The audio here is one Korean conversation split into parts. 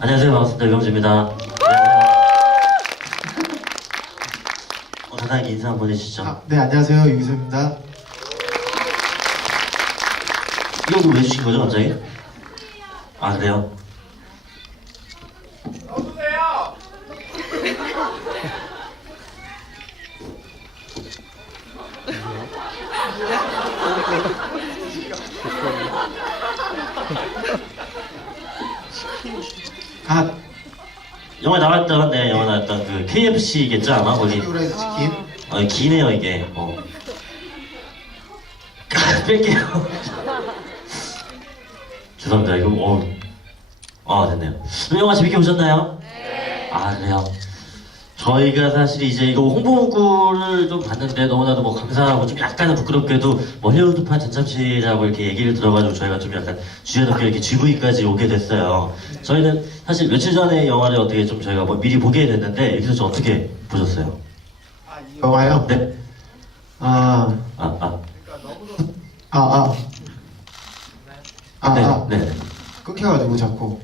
안녕하세요. 반갑습니다. 유병재입니다. 간단하게 인사 한번 해주시죠. 네, 안녕하세요. 유기섭입니다. 이거 왜 주신 거죠, 갑자기? 아, 그래요? 넣어주세요! 아, 영화에 나왔던, 네, 영화에 나왔던 그 KFC겠죠, 아마? 거기. 프라이드 치킨. 기네요, 이게. 뺄게요. 죄송합니다. 이거, 됐네요. 영화 재밌게 보셨나요? 네. 아, 그래요? 저희가 사실 이제 이거 홍보 문구를 좀 봤는데 너무나도 뭐 감사하고 좀 약간은 부끄럽게도 멀리우드판 전참시라고 이렇게 얘기를 들어가지고 저희가 좀 약간 주제 높게 이렇게 GV까지 오게 됐어요. 저희는 사실 며칠 전에 영화를 어떻게 좀 저희가 뭐 미리 보게 됐는데 여기서 좀 어떻게 보셨어요? 이 영화요? 네. 네. 끊겨가지고 자꾸.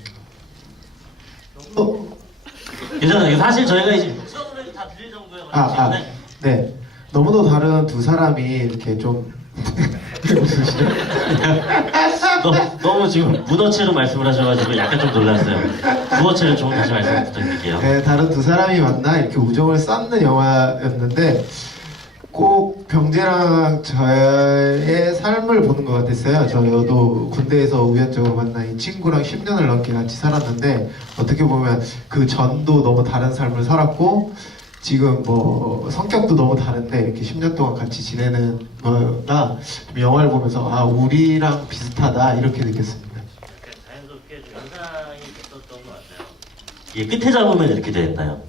괜찮아요. 사실 저희가 이제 수업을 다 들릴 정도의 때문에 네. 너무도 다른 두 사람이 이렇게 좀. 너무 지금 문어체로 말씀을 하셔가지고 약간 좀 놀랐어요. 구어체를 좀 다시 말씀 부탁드릴게요. 네, 다른 두 사람이 만나 이렇게 우정을 쌓는 영화였는데 꼭 병재랑 저의 삶을 보는 것 같았어요. 저도 군대에서 우연적으로 만난 이 친구랑 10년을 넘게 같이 살았는데 어떻게 보면 그 전도 너무 다른 삶을 살았고 지금 뭐 성격도 너무 다른데 이렇게 10년 동안 같이 지내는 거가 좀 영화를 보면서 우리랑 비슷하다 이렇게 느꼈습니다. 자연스럽게 좀 연상이 됐었던 것 같아요. 이게 끝에 잡으면 이렇게 됐나요?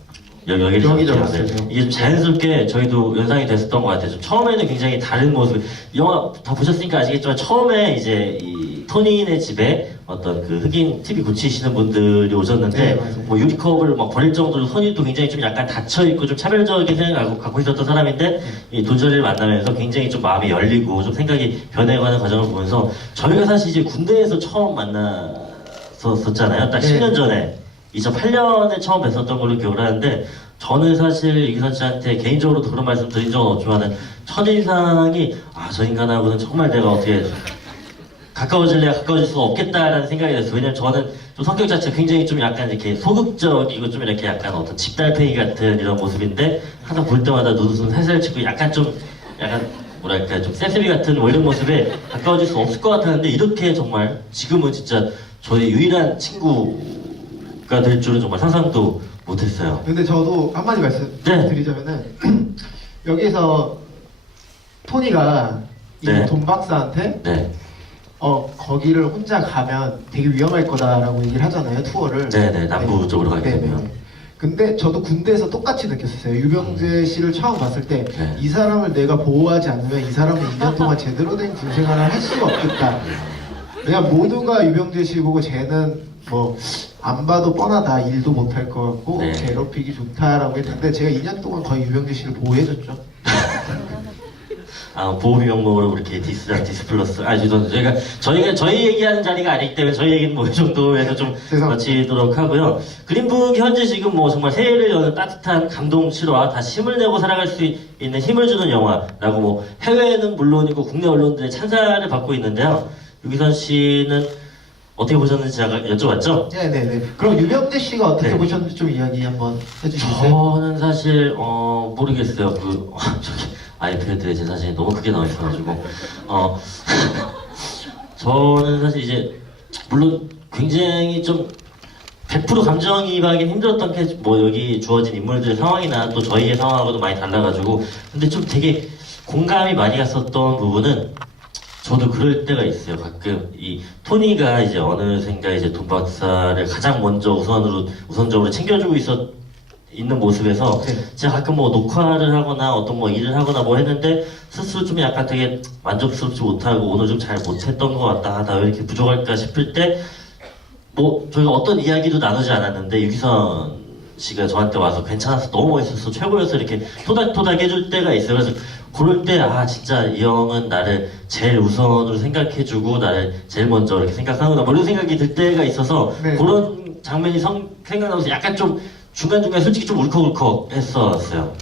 여기를 잡았어요. 이게 좀 자연스럽게 저희도 연상이 됐었던 것 같아요. 좀 처음에는 굉장히 다른 모습. 영화 다 보셨으니까 아시겠지만 처음에 이제 이 토니네 집에 어떤 그 흑인 TV 고치시는 분들이 오셨는데 네, 맞아요. 뭐 유리컵을 막 버릴 정도로 손이 또 굉장히 좀 약간 닫혀 있고 좀 차별적인 생각을 갖고 있었던 사람인데 이 돈저리를 만나면서 굉장히 좀 마음이 열리고 좀 생각이 변해가는 과정을 보면서 저희가 사실 이제 군대에서 처음 만났었잖아요. 딱 네. 10년 전에. 2008년에 처음 뵀었던 걸로 기억을 하는데 저는 사실 이기선 씨한테 개인적으로도 그런 말씀 드린 적은 없지만은 첫인상이 저 인간하고는 정말 내가 어떻게 가까워질래야 가까워질 수가 없겠다라는 생각이 들었어요. 왜냐면 저는 좀 성격 자체가 굉장히 좀 약간 이렇게 소극적이고 좀 이렇게 약간 어떤 집달팽이 같은 이런 모습인데 항상 볼 때마다 눈웃음 살살 치고 약간 뭐랄까 좀 세스비 같은 원래 모습에 가까워질 수 없을 것 같았는데 이렇게 정말 지금은 진짜 저의 유일한 친구가 될 줄은 정말 상상도 못했어요. 근데 저도 한마디 말씀드리자면은 여기서 토니가 이 네. 돈 박사한테 네, 거기를 혼자 가면 되게 위험할 거다라고 얘기를 하잖아요, 투어를. 네네 남부 쪽으로 가게 되면. 근데 저도 군대에서 똑같이 느꼈었어요. 유병재 씨를 처음 봤을 때 네. 이 사람을 내가 보호하지 않으면 이 사람은 2년 동안 제대로 된 군생활을 할 수가 없겠다. 왜냐면 모두가 유병재 씨 보고 쟤는 뭐 안 봐도 뻔하다, 일도 못할 것 같고 네. 괴롭히기 좋다라고 했는데 제가 2년 동안 거의 유병재 씨를 보호해줬죠. 보호비 명목으로 그렇게 디스플러스. 죄송합니다. 저희 얘기하는 자리가 아니기 때문에 저희 얘기는 뭐 이 정도에서 좀 죄송합니다. 마치도록 하고요. 그린북 현재 지금 뭐 정말 새해를 여는 따뜻한 감동 실화, 다시 힘을 내고 살아갈 수 있는 힘을 주는 영화라고 뭐 해외는 물론이고 국내 언론들의 찬사를 받고 있는데요. 유기선 씨는 어떻게 보셨는지 제가 여쭤봤죠? 네네네. 그럼 유병재 씨가 어떻게 네. 보셨는지 좀 이야기 한번 해주시겠어요? 저는 사실 모르겠어요. 저기 아이패드에 제 사진이 너무 크게 나와 있어가지고 저는 사실 이제 물론 굉장히 좀 100% 감정이입하기는 힘들었던 게 뭐 여기 주어진 인물들의 상황이나 또 저희의 상황하고도 많이 달라가지고 근데 좀 되게 공감이 많이 갔었던 부분은 저도 그럴 때가 있어요. 가끔 이 토니가 이제 어느샌가 이제 돈 박사를 가장 먼저 우선적으로 챙겨주고 있는 모습에서 네. 제가 가끔 뭐 녹화를 하거나 어떤 뭐 일을 하거나 뭐 했는데 스스로 좀 약간 되게 만족스럽지 못하고 오늘 좀 잘 못했던 것 같다. 나 왜 이렇게 부족할까 싶을 때 뭐 저희가 어떤 이야기도 나누지 않았는데 유기선 씨가 저한테 와서 괜찮았어, 너무 멋있었어, 최고였어 이렇게 토닥토닥 해줄 때가 있어요. 그래서 그럴 때 진짜 이 형은 나를 제일 우선으로 생각해주고 나를 제일 먼저 이렇게 생각하는구나 뭐 이런 생각이 들 때가 있어서 네. 그런 장면이 생각나면서 약간 좀 중간중간 솔직히 좀 울컥울컥 했었어요.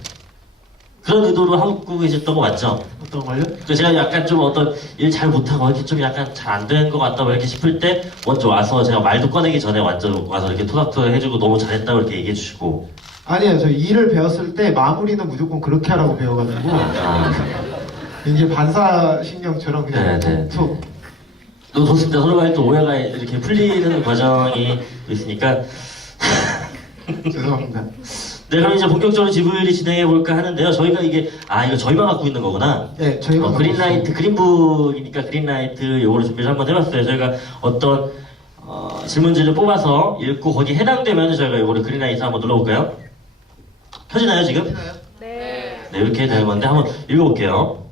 그런 의도로 하고 계셨던 거 맞죠? 어떤 걸요? 그 제가 약간 좀 어떤 일 잘 못하고 이렇게 좀 약간 잘 안 된 것 같다 뭐 이렇게 싶을 때 먼저 와서 제가 말도 꺼내기 전에 완전 와서 이렇게 토닥토닥 해주고 너무 잘했다고 이렇게 얘기해 주시고. 아니요, 저 일을 배웠을 때 마무리는 무조건 그렇게 하라고 배워가지고 이게 반사신경처럼 그냥 네네. 툭툭. 또 좋습니다. 서로 간에 또 오해가 이렇게 풀리는 과정이 있으니까. 죄송합니다. 네, 그럼 이제 본격적으로 GV를 진행해 볼까 하는데요. 저희가 이게 이거 저희만 갖고 있는 거구나. 네, 저희가 그린라이트, 그린북이니까 그린라이트 요거를 준비를 한번 해봤어요. 저희가 어떤 질문지를 뽑아서 읽고 거기 해당되면 저희가 요거를 그린라이트 한번 눌러볼까요? 켜지나요 지금? 네. 네, 이렇게 되는 건데 한번 읽어볼게요.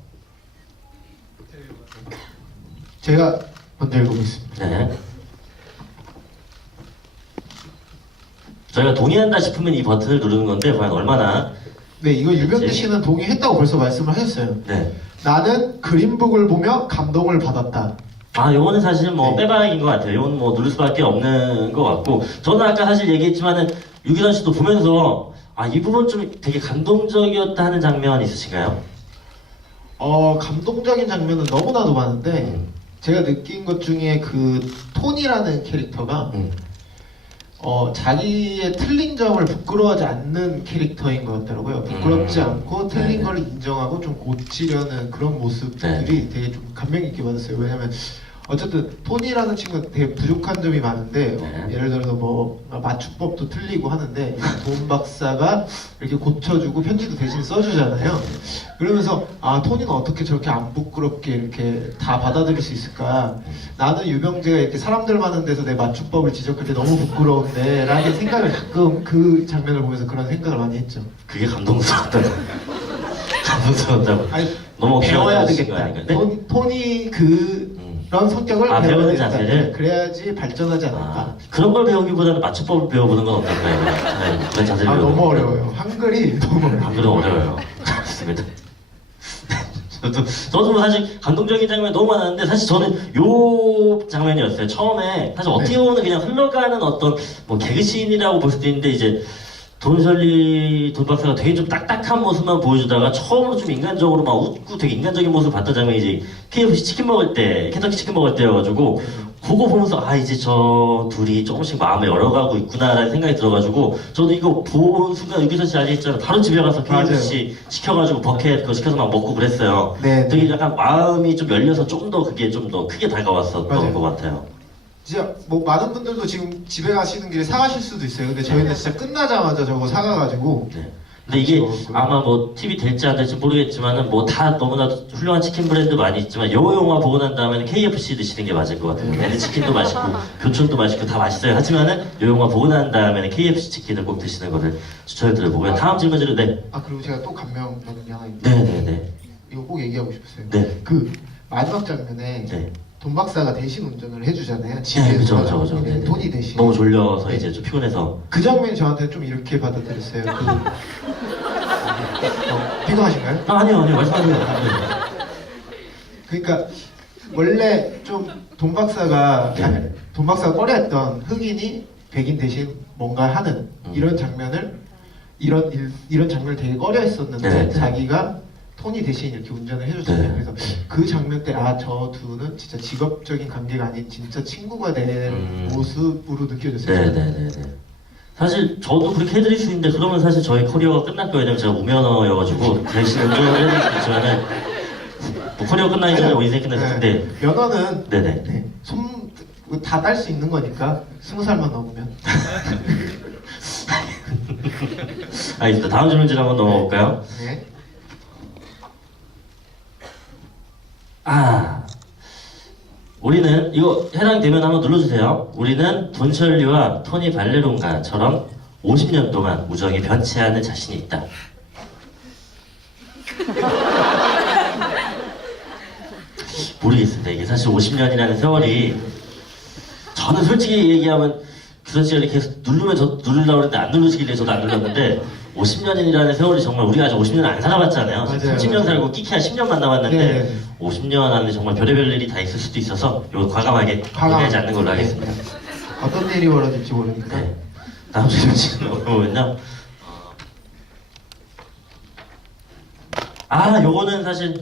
제가 먼저 읽어보겠습니다. 네. 저희가 동의한다 싶으면 이 버튼을 누르는 건데 과연 얼마나. 네, 이거 유병재 이제- 씨는 동의했다고 벌써 말씀을 하셨어요. 네. 나는 그린북을 보며 감동을 받았다. 요거는 사실 뭐 네. 빼박인 것 같아요. 이건 뭐 누를 수밖에 없는 것 같고, 저는 아까 사실 얘기했지만은 유기선 씨도 보면서 이 부분 좀 되게 감동적이었다 하는 장면 있으신가요? 감동적인 장면은 너무나도 많은데 음. 제가 느낀 것 중에 그 톤이라는 캐릭터가 자기의 틀린 점을 부끄러워하지 않는 캐릭터인 것 같더라고요. 부끄럽지 않고 틀린 네네. 걸 인정하고 좀 고치려는 그런 모습들이 되게 좀 감명 깊게 받았어요. 왜냐면 어쨌든 토니라는 친구는 되게 부족한 점이 많은데 네. 예를 들어서 뭐 맞춤법도 틀리고 하는데 돈 박사가 이렇게 고쳐주고 편지도 대신 써주잖아요. 그러면서 토니는 어떻게 저렇게 안 부끄럽게 이렇게 다 받아들일 수 있을까? 나는 유병재가 이렇게 사람들 많은 데서 내 맞춤법을 지적할 때 너무 부끄러운데 라는 생각을 가끔 그 장면을 보면서 그런 생각을 많이 했죠. 그게 감동스럽다고. 감동스럽다고. 아니 너무 배워야 필요하신 거 되겠다. 아닌가요? 네? 토니 그런 성격을 배워야 배우는 되겠다. 자세를? 그래야지 발전하지 않을까. 그런 걸 배우기보다는 맞춤법을 배워보는 건 어떨까요? 네, 그런 자세를 배우는 너무 거. 어려워요. 한글이 너무 어려워요. 안 그래도 어려워요. 좋습니다. 저도 사실 감동적인 장면이 너무 많았는데 사실 저는 요 장면이었어요. 처음에 사실 어떻게 보면 그냥 흘러가는 어떤 뭐 개그씬이라고 볼 수도 있는데 이제 돈 박사가 되게 좀 딱딱한 모습만 보여주다가 처음으로 좀 인간적으로 막 웃고 되게 인간적인 모습을 봤던 장면이 이제 KFC 치킨 먹을 때, 켄터키 치킨 먹을 때여가지고 그거 보면서 이제 저 둘이 조금씩 마음을 열어가고 있구나라는 생각이 들어가지고 저도 이거 본 순간 유기선 씨 아시잖아요. 바로 집에 가서 KFC 시켜가지고 버켓 그거 시켜서 막 먹고 그랬어요. 네. 되게 약간 마음이 좀 열려서 좀 더 그게 좀 더 크게 다가왔었던 맞아요. 것 같아요. 진짜 뭐 많은 분들도 지금 집에 가시는 길에 사가실 수도 있어요. 근데 저희는 진짜 끝나자마자 저거 사가가지고 네. 근데 이게 아마 뭐 TV 될지 안 될지 모르겠지만은 뭐 다 너무나도 훌륭한 치킨 브랜드 많이 있지만 요 영화 보고 난 다음에는 KFC 드시는 게 맞을 것 같아요. 얘네 치킨도 맛있고 교촌도 맛있고 다 맛있어요. 하지만은 요 영화 보고 난 다음에는 KFC 치킨을 꼭 드시는 거를 추천해드려보고요. 다음 질문으로 네. 그리고 제가 또 감명 받은 게 하나 있는데 네네네. 이거 꼭 얘기하고 싶었어요. 네. 그 마지막 장면에 네. 돈 박사가 대신 운전을 해주잖아요. 네, 집에서 그죠. 네, 네네. 돈이 대신. 너무 졸려서 네. 이제 좀 피곤해서. 그 장면이 저한테 좀 이렇게 받아들였어요. 피곤하신가요? 아니요, 말씀하세요. 네. 그러니까 원래 좀 돈 박사가 네. 돈 박사가 꺼려했던 흑인이 백인 대신 뭔가 하는 이런 장면을 이런 장면을 되게 꺼려했었는데 네. 자기가 토니 대신 이렇게 운전을 해줬잖아요. 네. 그래서 그 장면 때 저 둘은 진짜 직업적인 관계가 아닌 진짜 친구가 된 모습으로 느껴졌어요. 네네네네. 사실 저도 그렇게 해드릴 수 있는데 그러면 사실 저희 커리어가 끝날 거예요. 왜냐면 제가 우면허여가지고 대신 운전을 해드릴 수 있지만은 뭐 커리어 끝나기 전에 인생 끝났을 텐데. 면허는 네네. 손 다 딸 수 있는 거니까 20살만 넘으면. 알겠습니다. 다음 질문지로 한번 넘어볼까요? 네. 우리는 이거 해당되면 한번 눌러주세요. 우리는 돈셜리와 토니 발레론가처럼 50년 동안 우정이 변치 않을 자신이 있다. 모르겠습니다. 이게 사실 50년이라는 세월이 저는 솔직히 얘기하면 규선 씨가 이렇게 누르면 저 누르려고 그랬는데 안 누르시길래 저도 안 눌렀는데 50년이라는 세월이 정말 우리가 아직 50년 안 살아봤잖아요. 맞아요, 30년 맞아요. 살고 끼키야 10년만 남았는데 네. 50년 안에 정말 별의별 일이 다 있을 수도 있어서 이거 과감하게 얘기하지 않는 걸로 하겠습니다. 어떤 일이 벌어질지 모르니까. 네. 다음 질문 넘어보면요. 요거는 사실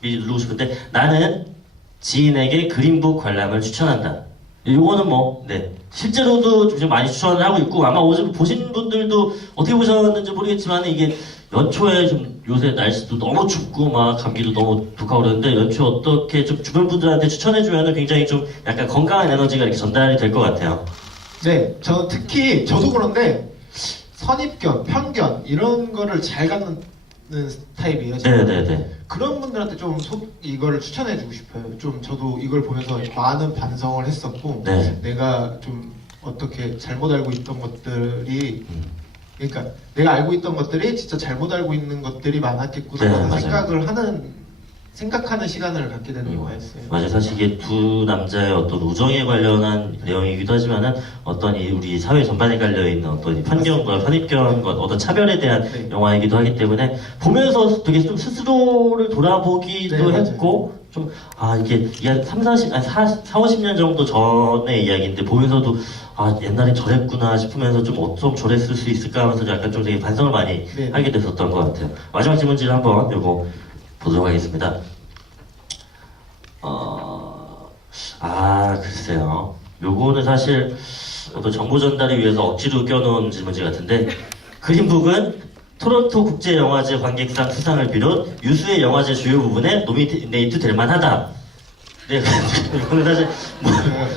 미리 누르고 싶은데 나는 지인에게 그린북 관람을 추천한다. 요거는 실제로도 좀 많이 추천을 하고 있고 아마 오늘 보신 분들도 어떻게 보셨는지 모르겠지만 이게 연초에 좀 요새 날씨도 너무 춥고 막 감기도 너무 독하고 그러는데 연초에 어떻게 좀 주변 분들한테 추천해주면 굉장히 좀 약간 건강한 에너지가 이렇게 전달이 될 것 같아요. 네, 저는 특히 저도 그런데 선입견, 편견 이런 거를 잘 갖는 타입이에요. 저는. 네네네. 그런 분들한테 좀 이거를 추천해주고 싶어요. 좀 저도 이걸 보면서 많은 반성을 했었고 네. 내가 좀 어떻게 잘못 알고 있던 것들이 그러니까 내가 알고 있던 것들이 진짜 잘못 알고 있는 것들이 많았겠구나 네, 하는 맞아요. 생각하는 시간을 갖게 되는 영화였어요. 맞아요. 사실 이게 두 남자의 어떤 우정에 관련한 내용이기도 하지만은 어떤 우리 사회 전반에 깔려있는 어떤 이 편견과 선입견과 어떤 차별에 대한 네. 영화이기도 하기 때문에 보면서 되게 좀 스스로를 돌아보기도 네, 맞아요. 했고 이게 한 50년 정도 전의 이야기인데 보면서도 옛날에 저랬구나 싶으면서 좀 어쩜 저랬을 수 있을까 하면서 약간 좀 되게 반성을 많이 네. 하게 됐었던 것 같아요. 마지막 질문지를 한번 요거 보도록 하겠습니다. 글쎄요. 요거는 사실 어떤 정보 전달을 위해서 억지로 껴놓은 질문지 같은데 그린북은 토론토 국제영화제 관객상 수상을 비롯 유수의 영화제 주요 부분에 노미네이트 될 만하다. 네, 이거는 사실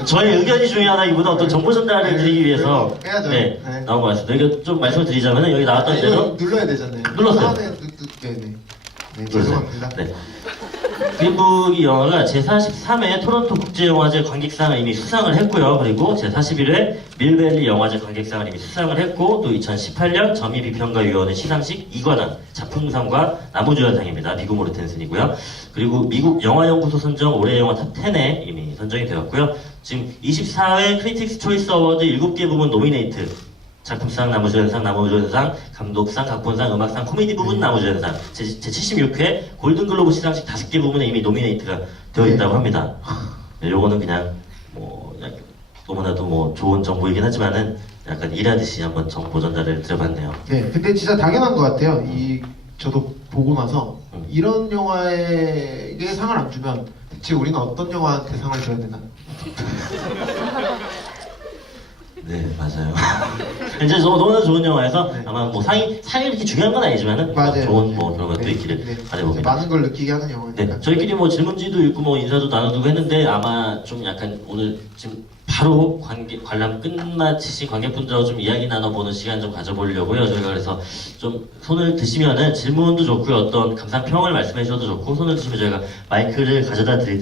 저의 의견이 중요하다기보다 어떤 정보 전달을 드리기 위해서 해야죠. 네, 네. 나온 것 같습니다. 이거 좀 말씀을 드리자면 여기 나왔던 대로 이거 눌러야 되잖아요. 눌렀어요. 네네. 네, 죄송합니다. 네. 그린북 이 영화가 제43회 토론토 국제영화제 관객상을 이미 수상을 했고요. 그리고 제41회 밀밸리 영화제 관객상을 이미 수상을 했고 또 2018년 점유비평가위원회 시상식 2관왕 작품상과 나무주연상입니다. 비고 모르텐슨이고요. 그리고 미국 영화연구소 선정 올해 영화 탑10에 이미 선정이 되었고요. 지금 24회 크리틱스 초이스 어워드 7개 부문 노미네이트 작품상, 나무주연상, 감독상, 각본상, 음악상, 코미디 부분 나무주연상 제76회 골든글로브 시상식 5개 부문에 이미 노미네이트가 되어 있다고 합니다. 네, 요거는 그냥 약간 너무나도 좋은 정보이긴 하지만은 약간 일하듯이 한번 정보 전달을 드려봤네요. 네, 근데 진짜 당연한 것 같아요. 저도 보고 나서 이런 영화에게 상을 안 주면 대체 우리는 어떤 영화한테 상을 줘야 되나? 네, 맞아요. 이제 너무나 좋은 영화여서 네. 아마 상이 이렇게 중요한 건 아니지만은 맞아요. 좋은 그런 것도 네, 있기를 네. 바라봅니다. 많은 걸 느끼게 하는 영화니까. 네, 저희끼리 질문지도 읽고 인사도 나누고 했는데 아마 좀 약간 오늘 지금 바로 관람 끝마치신 관객분들하고 좀 이야기 나눠보는 시간 좀 가져보려고요. 저희가 그래서 좀 손을 드시면은 질문도 좋고요. 어떤 감상평을 말씀해 주셔도 좋고 손을 드시면 저희가 마이크를 가져다 드릴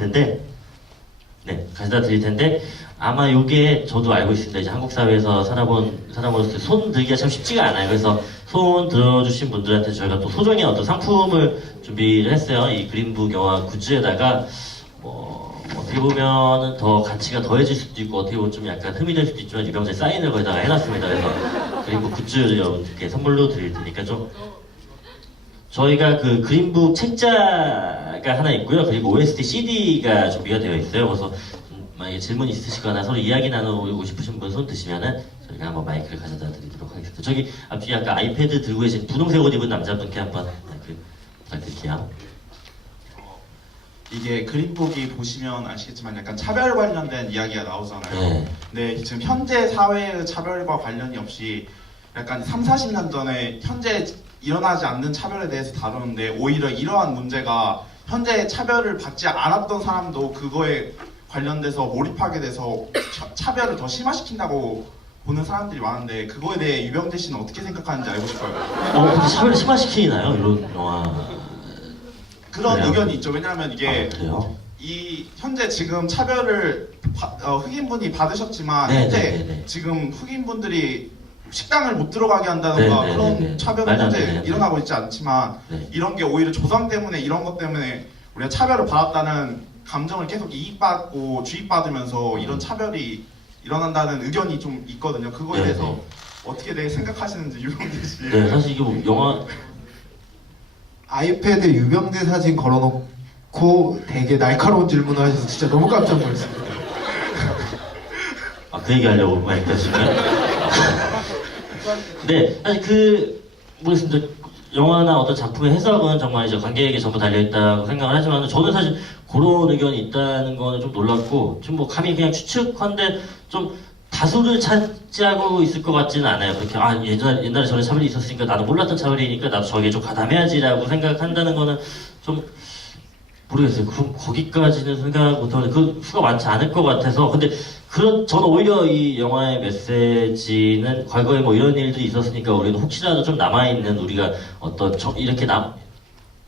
텐데 아마 요게 저도 알고 있습니다. 이제 한국 사회에서 사람으로서 손 들기가 참 쉽지가 않아요. 그래서 손 들어주신 분들한테 저희가 또 소정의 어떤 상품을 준비를 했어요. 이 그린북 영화 굿즈에다가 어떻게 보면은 더 가치가 더해질 수도 있고 어떻게 보면 좀 약간 흠이 될 수도 있지만 유병재 사인을 거기다가 해놨습니다. 그래서 그린북 굿즈를 여러분들께 선물로 드릴 테니까 좀 저희가 그 그린북 책자가 하나 있고요. 그리고 OST CD가 준비가 되어 있어요. 그래서 만약에 질문 있으시거나 서로 이야기 나누고 싶으신 분 손 드시면은 저희가 한번 마이크를 가져다 드리도록 하겠습니다. 저기 앞뒤에 아까 아이패드 들고 계신 분홍색 옷 입은 남자분께 한번 마이크 부탁드릴게요. 이게 그린북이 보시면 아시겠지만 약간 차별 관련된 이야기가 나오잖아요. 네. 근데 지금 현재 사회의 차별과 관련이 없이 약간 3, 40년 전에 현재 일어나지 않는 차별에 대해서 다루는데 오히려 이러한 문제가 현재 차별을 받지 않았던 사람도 그거에 관련돼서 몰입하게 돼서 차별을 더 심화시킨다고 보는 사람들이 많은데 그거에 대해 유병재 씨는 어떻게 생각하는지 알고 싶어요. 근데 차별을 심화시키나요? 이런 영화. 그런 그래요? 의견이 있죠. 왜냐하면 이게 그래요? 이 현재 지금 차별을 흑인분이 받으셨지만 네, 현재 네, 네, 네. 지금 흑인분들이 식당을 못 들어가게 한다던가 네, 네, 그런 네, 네. 차별은 말도 안 현재 되네요. 일어나고 있지 않지만 네. 이런 게 오히려 조상 때문에 이런 것 때문에 우리가 차별을 받았다는 감정을 계속 이익받고 주입받으면서 이런 차별이 일어난다는 의견이 좀 있거든요. 그거에 네, 대해서 네. 어떻게 생각하시는지 유병재 씨. 네, 사실 이게 영화 아이패드 유병재 사진 걸어놓고 되게 날카로운 질문을 하셔서 진짜 너무 깜짝 놀랐습니다. 그 얘기 하려고 마이크 하시면. 네, 사실 모르겠습니다. 영화나 어떤 작품의 해석은 정말 이제 관객에게 전부 달려있다고 생각을 하지만 저는 사실 그런 의견이 있다는 거는 좀 놀랍고 좀 뭐 감히 그냥 추측한데 좀 다수를 차지하고 있을 것 같지는 않아요. 그렇게 옛날에 저런 차별이 있었으니까 나도 몰랐던 차별이니까 나도 저기에 좀 가담해야지라고 생각한다는 거는 좀 모르겠어요. 그럼 거기까지는 생각 못하는데 그 수가 많지 않을 것 같아서 근데 저는 오히려 이 영화의 메시지는 과거에 뭐 이런 일들이 있었으니까 우리는 혹시라도 좀 남아있는 우리가 어떤 이렇게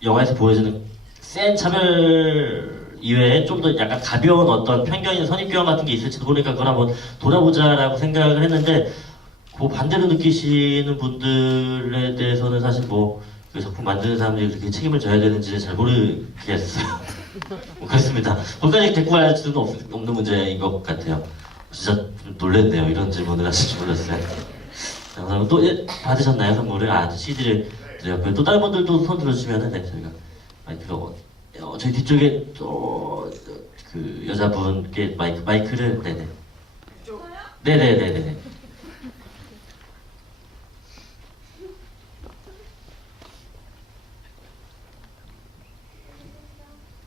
영화에서 보여주는 센 차별 이외에 좀 더 약간 가벼운 어떤 편견이나 선입견 같은 게 있을지도 모르니까 그걸 한번 돌아보자라고 생각을 했는데 그 반대로 느끼시는 분들에 대해서는 사실 뭐 그 작품 만드는 사람들이 그렇게 책임을 져야 되는지 잘 모르겠어요. 뭐 그렇습니다. 거기까지 데리고 갈 수는 없는 문제인 것 같아요. 진짜 좀 놀랬네요. 이런 질문을 하실 줄 몰랐어요. 그럼 또 받으셨나요? 선물을? CD를 드렸고요. 또 다른 분들도 손 들어주시면은 네, 저희가 마이크가 저희 뒤쪽에 그 여자분께 마이크를 네네. 네네네네.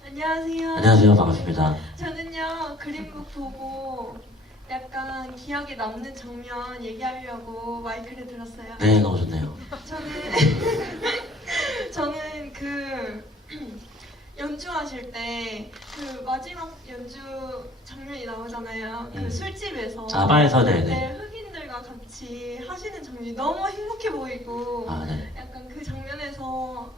안녕하세요. 안녕하세요. 반갑습니다. 저는요 그림북 보고 약간 기억에 남는 장면 얘기하려고 마이크를 들었어요. 네, 너무 좋네요. 저는 그 연주하실 때 그 마지막 연주 장면이 나오잖아요. 그 술집에서 바에서 네네. 네, 흑인들과 같이 하시는 장면이 너무 행복해 보이고 네. 약간 그 장면에서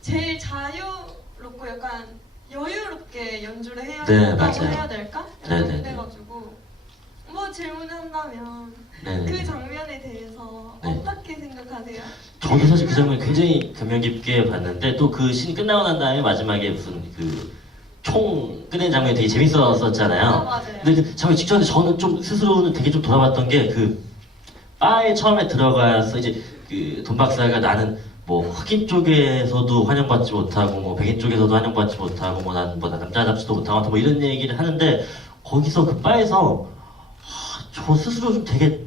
제일 자유롭고 약간 여유롭게 연주를 해야 네, 된다고 맞아요. 해야 될까? 네네네. 그래가지고 뭐 질문을 한다면 네네. 그 장면에 대해서 네. 어떻게 생각하세요? 저도 사실 그 장면 굉장히 감명 깊게 봤는데 또 그 씬이 끝나고 난 다음에 마지막에 무슨 그 총 끝낸 장면이 되게 재밌었었잖아요. 맞아요. 근데 그 장면 직전에 저는 좀 스스로는 되게 좀 돌아봤던 게 그 바에 처음에 들어가서 이제 그 돈 박사가 나는 뭐 흑인 쪽에서도 환영받지 못하고 뭐 백인 쪽에서도 환영받지 못하고 뭐 난 뭐 남자답지도 못하고 뭐 이런 얘기를 하는데 거기서 그 바에서 저 스스로 좀 되게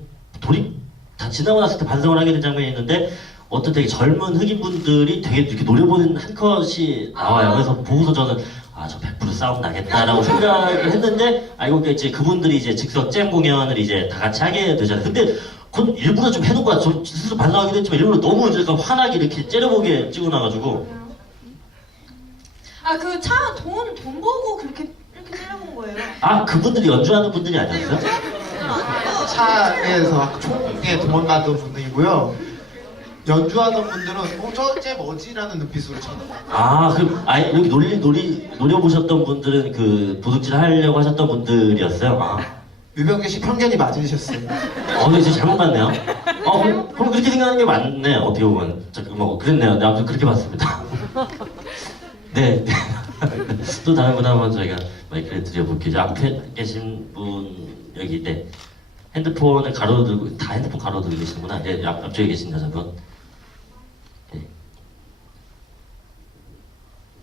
다 지나고 났을 때 반성을 하게 된 장면이 있는데 어떤 되게 젊은 흑인분들이 되게 이렇게 노려보는 한 컷이 나와요. 그래서 보고서 저는 저 100% 싸움 나겠다라고 생각을 했는데 알고 보니까 이제 그분들이 이제 즉석 잼 공연을 이제 다 같이 하게 되잖아요. 근데 그건 일부러 좀 해놓은 거야. 저 스스로 반성하기도 했지만 일부러 너무 약간 환하게 이렇게 째려보게 찍어놔가지고 그 차 돈 보고 그렇게 이렇게 때려본 거예요. 그분들이 연주하는 분들이 아니었어요? 차에서 총에 도망가던 분들이고요. 연주하던 분들은 저쟤 뭐지라는 눈빛으로 쳐다봐요. 아예 여기 노려보셨던 분들은 그 도둑질 하려고 하셨던 분들이었어요? 유병규 씨 편견이 맞으셨어요. 근데 진짜 잘못 봤네요. 그럼 그렇게 생각하는 게 맞네, 어떻게 보면. 뭐, 그랬네요. 네, 아무튼 그렇게 봤습니다. 네. 또 다른 분 한번 저희가 마이크를 드려볼게요. 이제 앞에 계신 분, 여기, 네. 핸드폰을 가로들고, 다 핸드폰 가로들고 계시는구나. 네, 앞쪽에 계신 여자분. 네.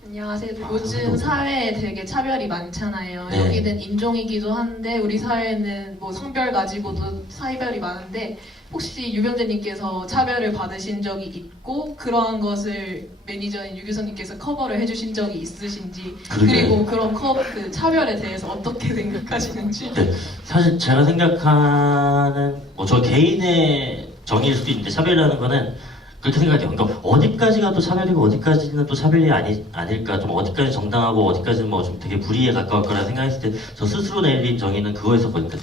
안녕하세요. 요즘 사회에 되게 차별이 많잖아요. 네. 여기는 인종이기도 한데 우리 사회는 뭐 성별 가지고도 사이별이 많은데 혹시 유병재님께서 차별을 받으신 적이 있고 그러한 것을 매니저인 유규선님께서 커버를 해주신 적이 있으신지 그리고 그런 그 차별에 대해서 어떻게 생각하시는지. 네, 사실 제가 생각하는 뭐 저 개인의 정의일 수도 있는데 차별이라는 거는 그렇게 생각해요. 그러니까 어디까지가 또 차별이고 어디까지는 또 차별이 아닐까. 좀 어디까지 정당하고 어디까지는 뭐 좀 되게 불의에 가까울 거라 생각했을 때 저 스스로 내린 정의는 그거였었거든요.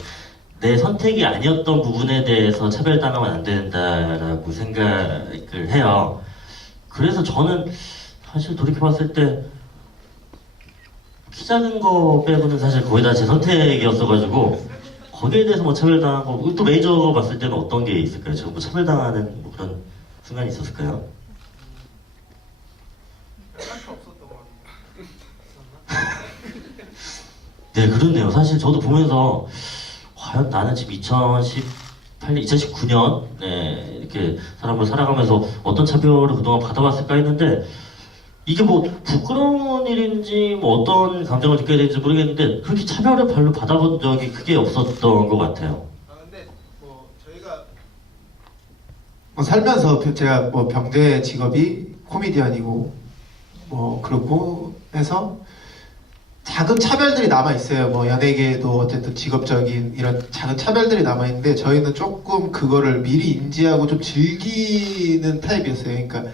내 선택이 아니었던 부분에 대해서 차별당하면 안 된다라고 생각을 해요. 그래서 저는 사실 돌이켜봤을 때 키 작은 거 빼고는 사실 거의 다 제 선택이었어가지고 거기에 대해서 뭐 차별당하고 또 메이저가 봤을 때는 어떤 게 있을까요? 제가 뭐 차별당하는 뭐 그런 순간이 있었을까요? 네, 그렇네요. 사실 저도 보면서 과연 나는 지금 2019년 이렇게 사람을 살아가면서 어떤 차별을 그동안 받아왔을까 했는데 이게 뭐 부끄러운 일인지 뭐 어떤 감정을 느껴야 되는지 모르겠는데 그렇게 차별을 별로 받아본 적이 크게 없었던 것 같아요. 근데 뭐 저희가 살면서 제가 뭐 병대 직업이 코미디언이고 뭐 그렇고 해서 작은 차별들이 남아 있어요. 뭐 연예계에도 어쨌든 직업적인 이런 작은 차별들이 남아 있는데 저희는 조금 그거를 미리 인지하고 좀 즐기는 타입이었어요. 그러니까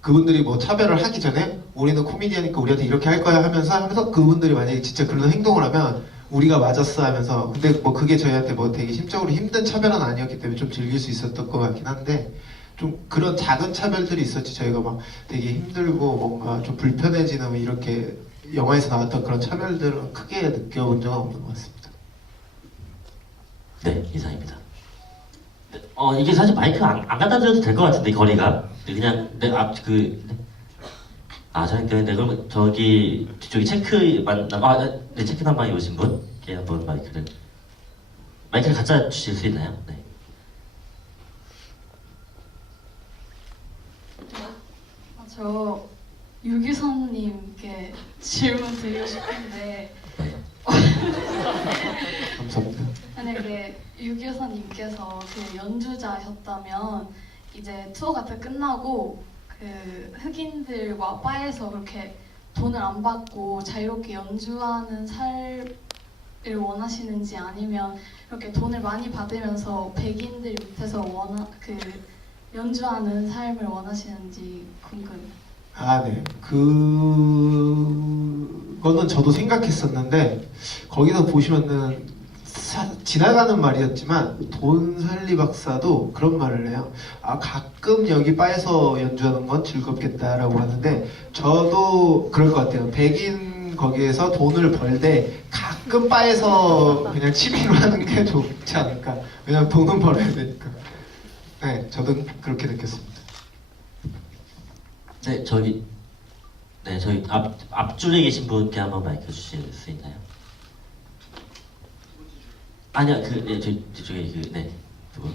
그분들이 뭐 차별을 하기 전에 우리는 코미디언이니까 우리한테 이렇게 할 거야 하면서 그분들이 만약에 진짜 그런 행동을 하면 우리가 맞았어 하면서 근데 뭐 그게 저희한테 뭐 되게 심적으로 힘든 차별은 아니었기 때문에 좀 즐길 수 있었던 것 같긴 한데 좀 그런 작은 차별들이 있었지 저희가 막 되게 힘들고 뭔가 좀 불편해지는 이렇게 영화에서 나왔던 그런 차별들은 크게 느껴본 적은 없는 것 같습니다. 네, 이상입니다. 이게 사실 마이크 안 갖다 드려도 될 것 같은데, 거리가. 그냥, 네, 그럼 저기, 뒤쪽에 체크만, 네, 체크 단방에 오신 분? 께 한번 마이크를 갖다 주실 수 있나요? 네. 저 유기선님께 질문 드리고 싶은데 감사합니다. 만약에 유기선님께서 그 연주자셨다면 이제 투어가 다 끝나고 그 흑인들과 바에서 그렇게 돈을 안 받고 자유롭게 연주하는 삶을 원하시는지 아니면 이렇게 돈을 많이 받으면서 백인들 밑에서 연주하는 삶을 원하시는지 궁금해요. 네. 그거는 저도 생각했었는데 거기서 보시면은 지나가는 말이었지만 돈살리 박사도 그런 말을 해요. 가끔 여기 바에서 연주하는 건 즐겁겠다라고 하는데 저도 그럴 것 같아요. 백인 거기에서 돈을 벌되 가끔 바에서 그냥 취미로 하는 게 좋지 않을까. 왜냐면 돈은 벌어야 되니까. 네, 저도 그렇게 느꼈습니다. 네, 저기 앞줄에 계신 분께 한번 마이크 주실 수 있나요? 아니요, 뒤쪽에 두 분.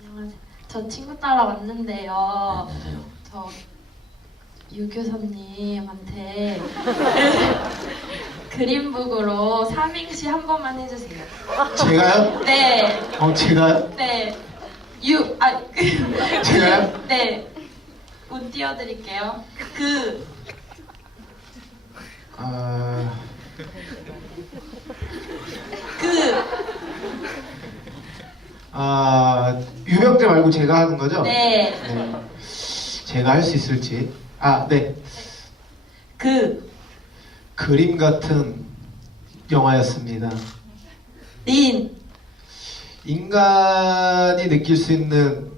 안녕하세요. 저 친구 따라 왔는데요. 네, 안녕하세요. 저 유교선님한테 그린북으로 삼행시 한 번만 해주세요. 제가요? 네, 제가요? 네. 제가요? 네. 운 띄워드릴게요. 유병재 말고 제가 하는 거죠? 네. 네. 제가 할 수 있을지. 네. 그림 같은 영화였습니다. 인간이 느낄 수 있는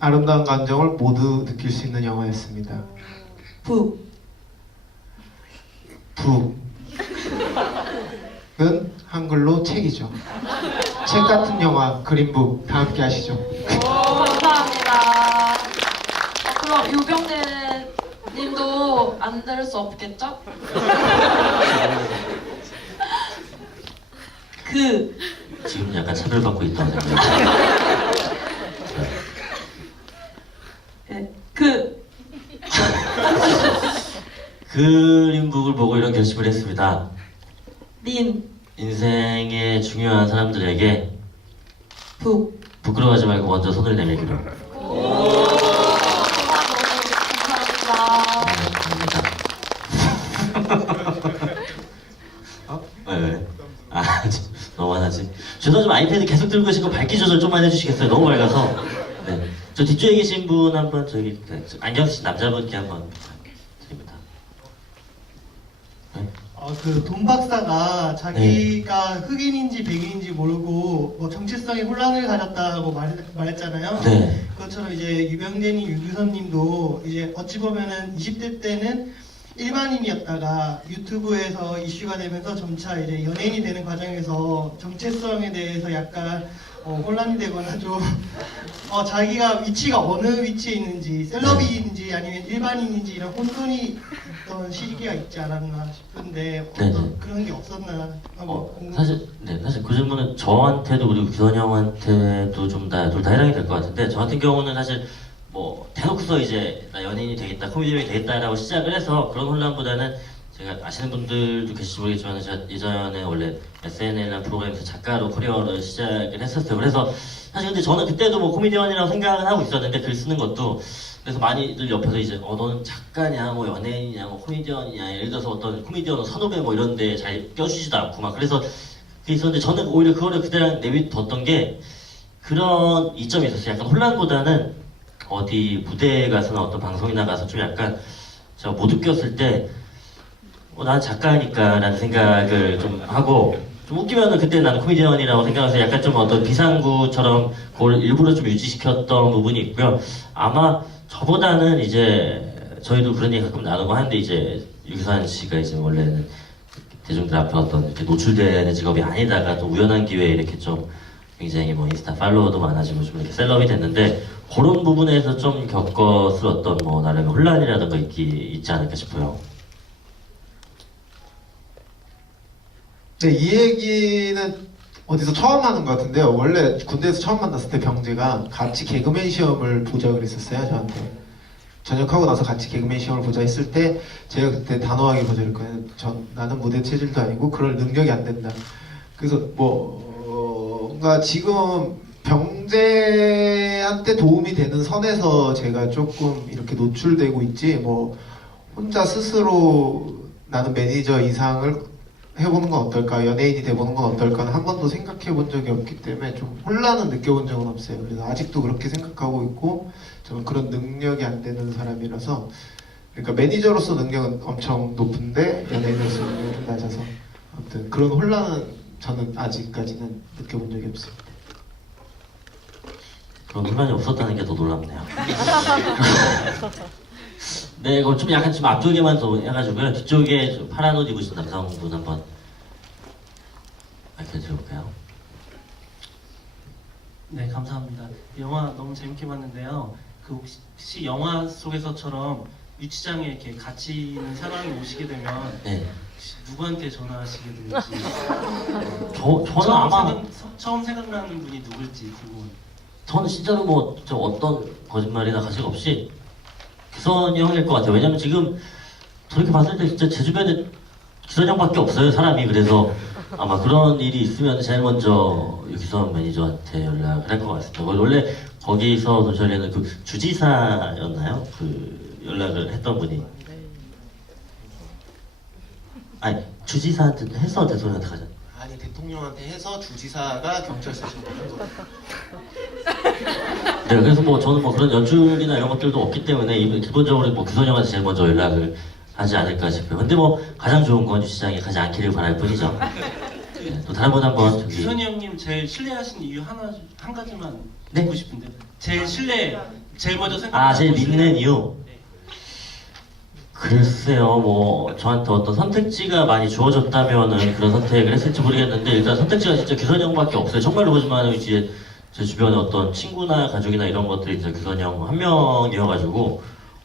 아름다운 감정을 모두 느낄 수 있는 영화였습니다. 북은 한글로 책이죠. 책 같은 영화, 그린북 다 함께 하시죠. 감사합니다. 그럼 유병재 님도 안 들을 수 없겠죠? 지금 약간 차별받고 있다고 생각해요. 그린북을 보고 이런 결심을 했습니다. 인생의 중요한 사람들에게 부끄러워하지 말고 먼저 손을 내밀기로. 왜? 너무하지. 죄송 좀 아이패드 계속 들고 계시고 밝기 조절 좀만 해주시겠어요? 너무 밝아서. 네. 저 뒤쪽에 계신 분 한번 안경 쓰신 남자분께 한번 드립니다. 네. 돈 박사가 자기가 흑인인지 백인인지 모르고 뭐 정체성에 혼란을 가졌다고 말했잖아요. 네. 그것처럼 이제 유병재님, 유규선님도 이제 어찌 보면은 20대 때는 일반인이었다가 유튜브에서 이슈가 되면서 점차 이제 연예인이 되는 과정에서 정체성에 대해서 약간 혼란이 되거나 좀 자기가 위치가 어느 위치에 있는지 셀럽인지 아니면 일반인인지 이런 혼돈이 있던 시기가 있지 않았나 싶은데 그런 게 없었나 하고 사실 그 질문은 저한테도 그리고 규선 형한테도 둘 다 해당이 될 것 같은데 저 같은 경우는 사실 뭐 대놓고서 이제 나 연예인이 되겠다, 코미디언이 되겠다라고 시작을 해서 그런 혼란보다는 제가 아시는 분들도 계실지 모르겠지만 제가 예전에 원래 SNL이라는 프로그램에서 작가로 커리어를 시작을 했었어요. 그래서 사실 근데 저는 그때도 뭐 코미디언이라고 생각을 하고 있었는데 글 쓰는 것도 그래서 많이들 옆에서 이제 너는 작가냐 뭐 연예인이냐 뭐 코미디언이냐 예를 들어서 어떤 코미디언 선후배 뭐 이런 데 잘 껴주지도 않고 막 그래서 그게 있었는데 저는 오히려 그거를 그때랑 내비뒀던 게 그런 이점이 있었어요. 약간 혼란보다는 어디 무대에 가서나 어떤 방송에 나가서 좀 약간 제가 못 웃겼을 때 난 작가니까 라는 생각을 좀 하고 좀 웃기면은 그때 나는 코미디언이라고 생각해서 약간 좀 어떤 비상구처럼 그걸 일부러 좀 유지시켰던 부분이 있고요. 아마 저보다는 이제 저희도 그런 얘기 가끔 나누고 하는데 이제 유기산 씨가 이제 원래는 대중들 앞에 어떤 이렇게 노출되는 직업이 아니다가 또 우연한 기회에 이렇게 좀 굉장히 뭐 인스타 팔로워도 많아지고 좀 이렇게 셀럽이 됐는데 그런 부분에서 좀 겪었을 어떤 뭐 나름의 혼란이라든가 있지 않을까 싶어요. 네, 이 얘기는 어디서 처음 하는 것 같은데요. 원래 군대에서 처음 만났을 때 병재가 같이 개그맨 시험을 보자 그랬었어요, 저한테. 전역하고 나서 같이 개그맨 시험을 보자 했을 때 제가 그때 단호하게 거절했거든요. 나는 무대 체질도 아니고 그럴 능력이 안 된다. 그래서 뭔가 지금 병재한테 도움이 되는 선에서 제가 조금 이렇게 노출되고 있지 뭐 혼자 스스로 나는 매니저 이상을 해보는 건 어떨까, 연예인이 돼보는 건 어떨까 한 번도 생각해 본 적이 없기 때문에 좀 혼란은 느껴본 적은 없어요. 그래서 아직도 그렇게 생각하고 있고 저는 그런 능력이 안 되는 사람이라서 그러니까 매니저로서 능력은 엄청 높은데 연예인으로서 능력이 좀 낮아서 아무튼 그런 혼란은 저는 아직까지는 느껴본 적이 없어요. 그런 혼란이 없었다는 게 더 놀랍네요. 네, 그럼 좀 약간 좀 앞쪽에만 더 해가지고요. 뒤쪽에 좀 파란 옷 입으신 남성분 한번 마이크 드려볼까요? 네, 감사합니다. 영화 너무 재밌게 봤는데요. 그 혹시 영화 속에서처럼 유치장에 이렇게 같이 있는 상황이 오시게 되면 네. 혹시 누구한테 전화하시게 되는지 저는 아마 처음 생각나는 분이 누굴지 궁금해요. 저는 진짜로 뭐 저 어떤 거짓말이나 가식 없이 기선이 형일 것 같아요. 왜냐면 지금 저렇게 봤을 때 진짜 제 주변에 기선 형밖에 없어요, 사람이. 그래서 아마 그런 일이 있으면 제일 먼저 유기선 매니저한테 연락을 할 것 같습니다. 원래 거기서 도저리는 그 주지사였나요? 그 연락을 했던 분이. 아니 주지사한테 해서 대통령한테 가자. 아니 대통령한테 해서 주지사가 경찰서 신고한 거. 네, 그래서 뭐 저는 뭐 그런 연출이나 이런 것들도 없기 때문에 기본적으로 뭐 규선 형한테 제일 먼저 연락을 하지 않을까 싶어요. 근데 뭐 가장 좋은 건 유시장이 가지 않기를 바랄 뿐이죠. 네, 또 다른 분 한번 저기. 규선이 형님 제일 신뢰하시는 이유 한 가지만 네? 듣고 싶은데 제일 제일 먼저 생각나는 제일 믿는 이유. 글쎄요, 뭐 저한테 어떤 선택지가 많이 주어졌다면은 그런 선택을 했을지 모르겠는데 일단 선택지가 진짜 규선 형밖에 없어요. 정말로 거짓말하면 이제 제 주변에 어떤 친구나 가족이나 이런 것들이 이제 규선 형 한 명이어가지고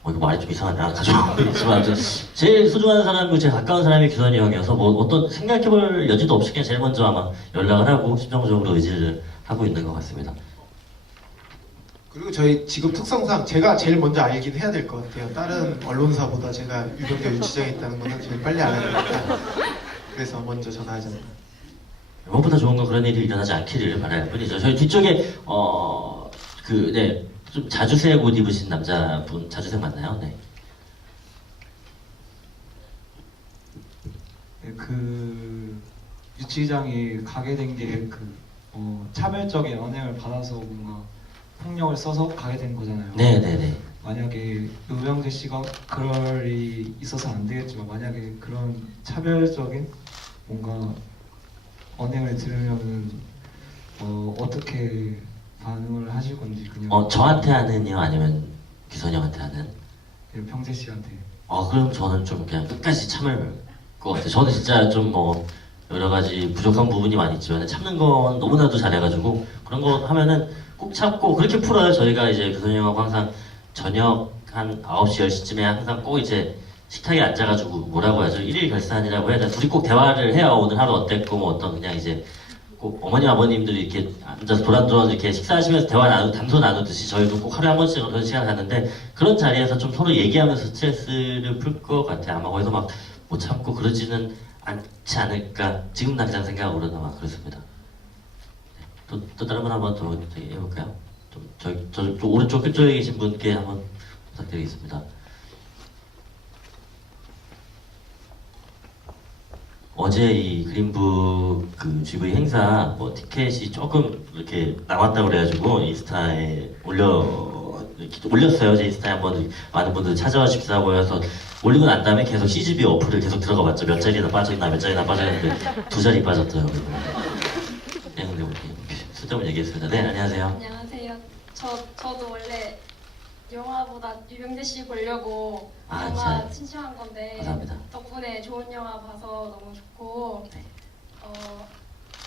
이거 말이 좀 이상하네. 가족은 있지만 아무튼 제일 소중한 사람이고 제일 가까운 사람이 규선이 형이어서 뭐 어떤 생각해볼 여지도 없이 그냥 제일 먼저 아마 연락을 하고 심정적으로 의지를 하고 있는 것 같습니다. 그리고 저희 직업 특성상 제가 제일 먼저 알긴 해야 될 것 같아요. 다른 언론사보다 제가 유병재 유치장에 있다는 거는 제일 빨리 알아야 되니까 그래서 먼저 전화하잖아요. 무엇보다 좋은 건 그런 일이 일어나지 않기를 바랄 뿐이죠. 저희 뒤쪽에 좀 자주색 옷 입으신 남자분 자주색 맞나요? 네. 네, 그 유치장에 가게 된 게 차별적인 언행을 받아서 뭔가 폭력을 써서 가게 된 거잖아요. 네네네. 만약에 유병재 씨가 그럴 일이 있어서 안 되겠지만 만약에 그런 차별적인 뭔가 언행을 들으면은 어떻게 반응을 하실 건지 그냥. 저한테 하는요, 아니면 규선이 형한테 하는? 병재 씨한테. 그럼 저는 좀 그냥 끝까지 참을 것 같아요. 저는 진짜 좀 뭐 여러 가지 부족한 부분이 많이 있지만 참는 건 너무나도 잘해가지고 그런 거 하면은 꼭 참고 그렇게 풀어요. 저희가 이제 규선이 형하고 항상 저녁 한 9시, 10시쯤에 항상 꼭 이제 식탁에 앉아가지고 뭐라고 하죠? 일일 결산이라고 해야 되나? 둘이 꼭 대화를 해요. 오늘 하루 어땠고 뭐 어떤 그냥 이제 꼭 어머니 아버님들이 이렇게 앉아서 도란도란 이렇게 식사하시면서 담소 나누듯이 저희도 꼭 하루에 한 번씩 그런 시간 갖는데 그런 자리에서 좀 서로 얘기하면서 스트레스를 풀 것 같아요. 아마 거기서 막 못 참고 그러지는 않지 않을까 지금 당장 생각으로는 아마 그렇습니다. 네. 또 다른 분 한번 더 해볼까요? 좀 오른쪽 끝쪽에 계신 분께 한번 부탁드리겠습니다. 어제 이 그린북 그 GV 행사 뭐 티켓이 조금 이렇게 남았다고 그래가지고 인스타에 올렸어요. 제 인스타에 한번 많은 분들 찾아와 주십사고 해서 올리고 난 다음에 계속 CGV 어플을 계속 들어가 봤죠. 몇 자리나 빠졌나 몇 자리나 빠졌는데 2자리 빠졌더라고요. 네, 근데 쓸데없는 얘기했습니다. 네, 안녕하세요. 안녕하세요. 저도 원래 영화보다 유병재 씨 보려고 영화 신청한 건데 감사합니다. 덕분에 좋은 영화 봐서 너무 좋고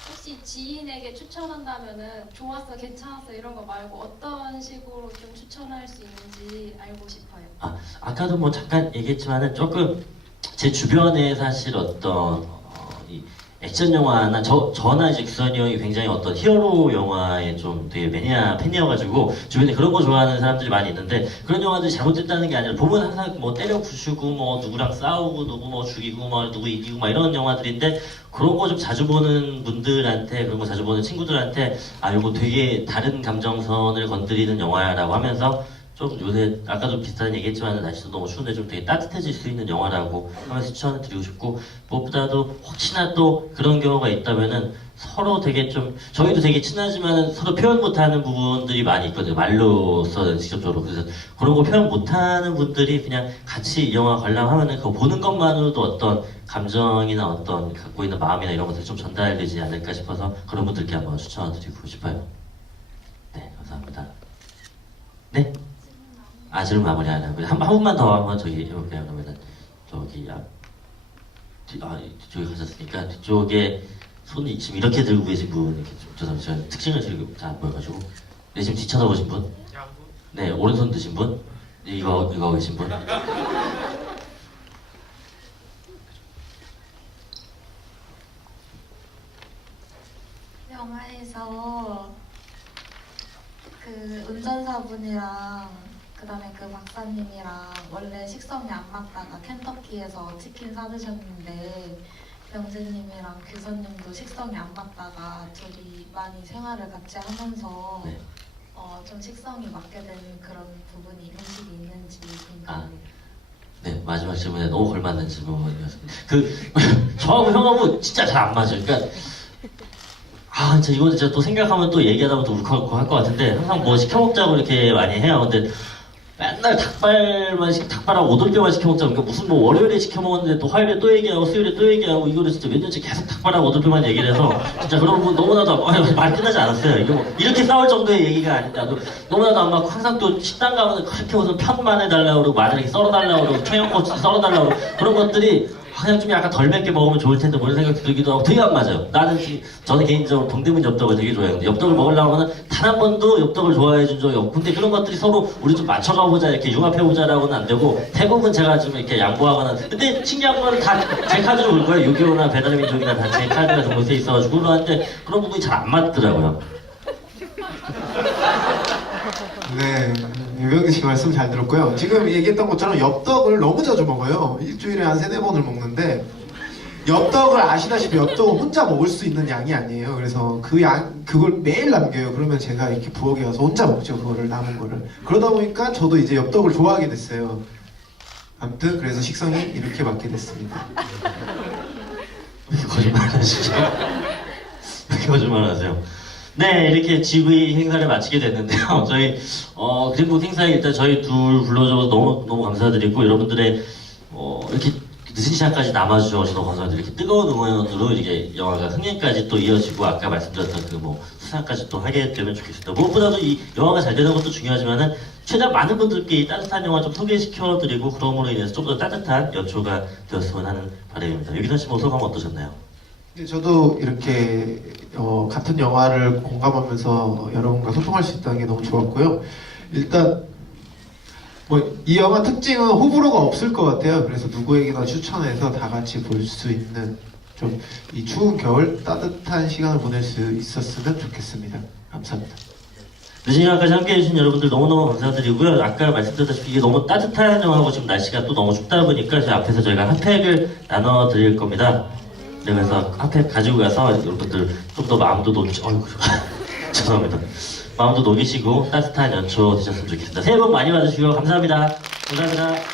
혹시 지인에게 추천한다면은 좋았어, 괜찮았어 이런 거 말고 어떤 식으로 좀 추천할 수 있는지 알고 싶어요. 아까도 뭐 잠깐 얘기했지만은 조금 제 주변에 사실 어떤 이 액션 영화나 저나 이제 규선이 형이 굉장히 어떤 히어로 영화에 좀 되게 매니아 팬이어가지고 주변에 그런 거 좋아하는 사람들이 많이 있는데 그런 영화들이 잘못됐다는 게 아니라 보면 항상 뭐 때려 부수고 뭐 누구랑 싸우고 누구 뭐 죽이고 뭐 누구 이기고 막 이런 영화들인데 그런 거 좀 자주 보는 분들한테 그런 거 자주 보는 친구들한테 이거 되게 다른 감정선을 건드리는 영화야라고 하면서 좀 요새 아까도 비슷한 얘기했지만 날씨도 너무 추운데 좀 되게 따뜻해질 수 있는 영화라고 하면서 추천을 드리고 싶고 무엇보다도 혹시나 또 그런 경우가 있다면은 서로 되게 좀 저희도 되게 친하지만 서로 표현 못하는 부분들이 많이 있거든요. 말로써 직접적으로. 그래서 그런 거 표현 못하는 분들이 그냥 같이 이 영화 관람하면은 그거 보는 것만으로도 어떤 감정이나 어떤 갖고 있는 마음이나 이런 것들이 좀 전달되지 않을까 싶어서 그런 분들께 한번 추천드리고 싶어요. 네, 감사합니다. 네? 질문 마무리 하나. 한 분만 더 한번 저기 해볼게요. 그러면은 저기 뒤쪽에 가셨으니까 뒤쪽에 손이 지금 이렇게 들고 계신 분 이렇게 좀 죄송합니다. 제가 특징을 지금 잘 안 보여가지고. 네, 지금 뒤쳐다보신 분. 네, 오른손 드신 분. 이거 계신 분. 영화에서 그 운전사분이랑 그다음에 그 박사님이랑 원래 식성이 안 맞다가 켄터키에서 치킨 사드셨는데 병재님이랑 규선님도 식성이 안 맞다가 둘이 많이 생활을 같이 하면서 네. 좀 식성이 맞게 되는 그런 부분이 인식이 있는지 궁금해요. 네, 마지막 질문에 너무 걸맞는 질문이었습니다. 저하고 형하고 진짜 잘 안 맞아요. 그러니까 진짜 이거는 진짜 또 생각하면 또 얘기하다 보면 또 울컥울컥 할 것 같은데 항상 뭐 시켜먹자고 이렇게 많이 해요. 근데 맨날 닭발하고 오돌뼈만 시켜먹자고. 그러니까 무슨 뭐 월요일에 시켜먹었는데 또 화요일에 또 얘기하고 수요일에 또 얘기하고 이거를 진짜 몇 년째 계속 닭발하고 오돌뼈만 얘기를 해서 진짜 그런 부분 너무나도 말이 끝나지 않았어요. 이게 뭐 이렇게 싸울 정도의 얘기가 아니다. 너무나도 안 맞고 항상 또 식당 가면 그렇게 무슨 편만 해달라고 그러고 마늘 이렇게 썰어달라고 그러고 청양고추 썰어달라고 그러고 그런 것들이 그냥 좀 약간 덜 맵게 먹으면 좋을 텐데 뭐 이런 생각이 들기도 하고 되게 안 맞아요. 저는 개인적으로 동대문 엽떡을 되게 좋아해요. 엽떡을 먹으려고 하면 단 한 번도 엽떡을 좋아해 준 적이 없고 근데 그런 것들이 서로 우리 좀 맞춰가보자 이렇게 융합해보자라고는 안 되고 대부분 제가 좀 이렇게 양보하거나 근데 신기한 거는 다 제 카드로 올 거예요. 유교나 배달민족이나 다 제 카드가 등록돼 있어가지고 그러는데 그런 부분이 잘 안 맞더라고요. 네, 유병재 씨 말씀 잘 들었고요. 지금 얘기했던 것처럼 엽떡을 너무 자주 먹어요. 일주일에 한 3-4번을 먹는데 엽떡을 아시다시피 엽떡은 혼자 먹을 수 있는 양이 아니에요. 그래서 그걸 매일 남겨요. 그러면 제가 이렇게 부엌에 가서 혼자 먹죠. 그거를 남은 거를. 그러다 보니까 저도 이제 엽떡을 좋아하게 됐어요. 아무튼 그래서 식성이 이렇게 맞게 됐습니다. 왜 이렇게 거짓말 하시죠? 왜 이렇게 거짓말 하세요? 네, 이렇게 GV 행사를 마치게 됐는데요. 저희 그린북 행사에 일단 저희 둘 불러줘서 너무 감사드리고 여러분들의 이렇게 늦은 시간까지 남아주셔서 너무 감사드리고 이렇게 뜨거운 응원으로 이렇게 영화가 흥행까지 또 이어지고 아까 말씀드렸던 그 뭐 수상까지 또 하게 되면 좋겠습니다. 무엇보다도 이 영화가 잘 되는 것도 중요하지만은 최대한 많은 분들께 이 따뜻한 영화 좀 소개시켜드리고 그럼으로 인해서 좀 더 따뜻한 연초가 되었으면 하는 바람입니다. 유기선 씨 소감 어떠셨나요? 네, 저도 이렇게 같은 영화를 공감하면서 여러분과 소통할 수 있다는 게 너무 좋았고요. 일단 뭐 이 영화 특징은 호불호가 없을 것 같아요. 그래서 누구에게나 추천해서 다 같이 볼 수 있는 좀 이 추운 겨울 따뜻한 시간을 보낼 수 있었으면 좋겠습니다. 감사합니다. 늦은 시간까지 함께해 주신 여러분들 너무너무 감사드리고요. 아까 말씀드렸다시피 이게 너무 따뜻한 영화고 지금 날씨가 또 너무 춥다 보니까 제 앞에서 저희가 핫팩을 나눠드릴 겁니다. 네, 그래서 핫팩 가지고 가서 여러분들 좀 더 마음도 녹이시고 죄송합니다. 마음도 녹이시고 따뜻한 연초 되셨으면 좋겠습니다. 새해 복 많이 받으시고요. 감사합니다. 감사합니다.